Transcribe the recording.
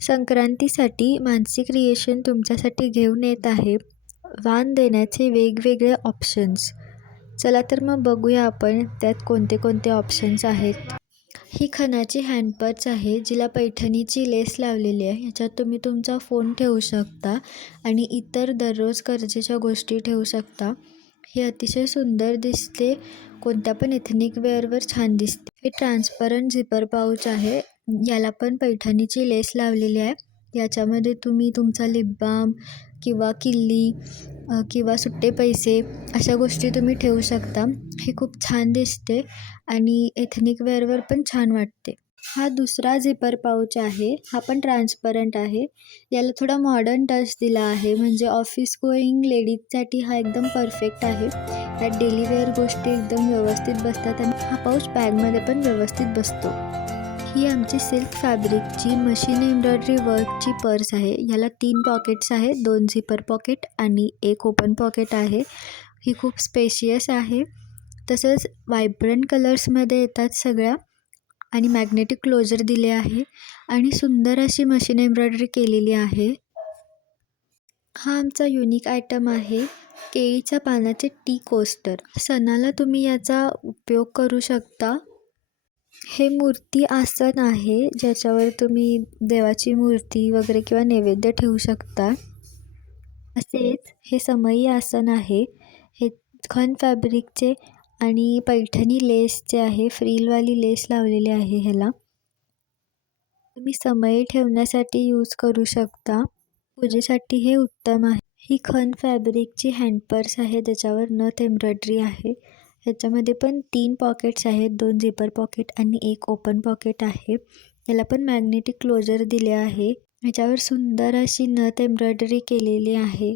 संक्रांतीसाठी Mansi creation तुमच्यासाठी घेऊन येत आहे वाण देण्याचे वेगवेगळे ऑप्शन्स. चला तर मग बघूया आपण त्यात कोणते कोणते ऑप्शन्स आहेत. ही खणाची हँडपर्स आहे जिला पैठणीची लेस लावलेली आहे. ह्याच्यात तुम्ही तुमचा फोन ठेवू शकता आणि इतर दररोज गरजेच्या गोष्टी ठेवू शकता. ही अतिशय सुंदर दिसते, कोणत्या पण एथनिक वेअरवर छान दिसते. हे ट्रान्सपरंट झिपर पाऊच आहे, याला पण पैठणीची लेस लावलेली आहे. याच्यामध्ये तुम्ही तुमचा लिप बाम किंवा किल्ली किंवा सुट्टे पैसे अशा गोष्टी तुम्ही ठेवू शकता. हे खूप छान दिसते आणि एथनिक वेअरवर पण छान वाटते. हा दुसरा झिपर पाऊच आहे, हा पण ट्रान्सपरंट आहे. याला थोडा मॉडर्न टच दिला आहे, म्हणजे ऑफिस गोईंग लेडीजसाठी हा एकदम परफेक्ट आहे. यात डेली वेअर गोष्टी एकदम व्यवस्थित बसतात आणि हा पाऊच बॅगमध्ये पण व्यवस्थित बसतो. ही आमची सिल्क फॅब्रिकची मशीन एम्ब्रॉयडरी वर्कची पर्स आहे. याला 3 पॉकेट्स आहेत, 2 झिपर पॉकेट आणि 1 ओपन पॉकेट आहे. ही खूप स्पेशियस आहे. तसंच व्हायब्रंट कलर्समध्ये येतात सगळ्या आणि मॅग्नेटिक क्लोजर दिले आहे आणि सुंदर अशी मशीन एम्ब्रॉयडरी केलेली आहे. हा आमचा युनिक आयटम आहे, केळीच्या पानाचे टी कोस्टर. सणाला तुम्ही याचा उपयोग करू शकता. हे मूर्ती आसन आहे, ज्याच्यावर तुम्ही देवाची मूर्ती वगैरे किंवा नैवेद्य ठेवू शकता. तसेच हे समई आसन आहे. हे खण फॅब्रिकचे आणि पैठणी लेस जे आहे, फ्रिलवाली लेस लावलेली आहे ह्याला. तुम्ही समई ठेवण्यासाठी यूज करू शकता. पूजेसाठी हे उत्तम आहे. ही खण फॅब्रिकची हँडपर्स आहे, ज्याच्यावर नथ एम्ब्रॉयडरी आहे. ह्याच्यामध्ये पण 3 पॉकेट्स आहेत, 2 झिपर पॉकेट आणि 1 ओपन पॉकेट आहे. याला पण मॅग्नेटिक क्लोजर दिले आहे. ह्याच्यावर सुंदर अशी नथ एम्ब्रॉयडरी केलेली आहे.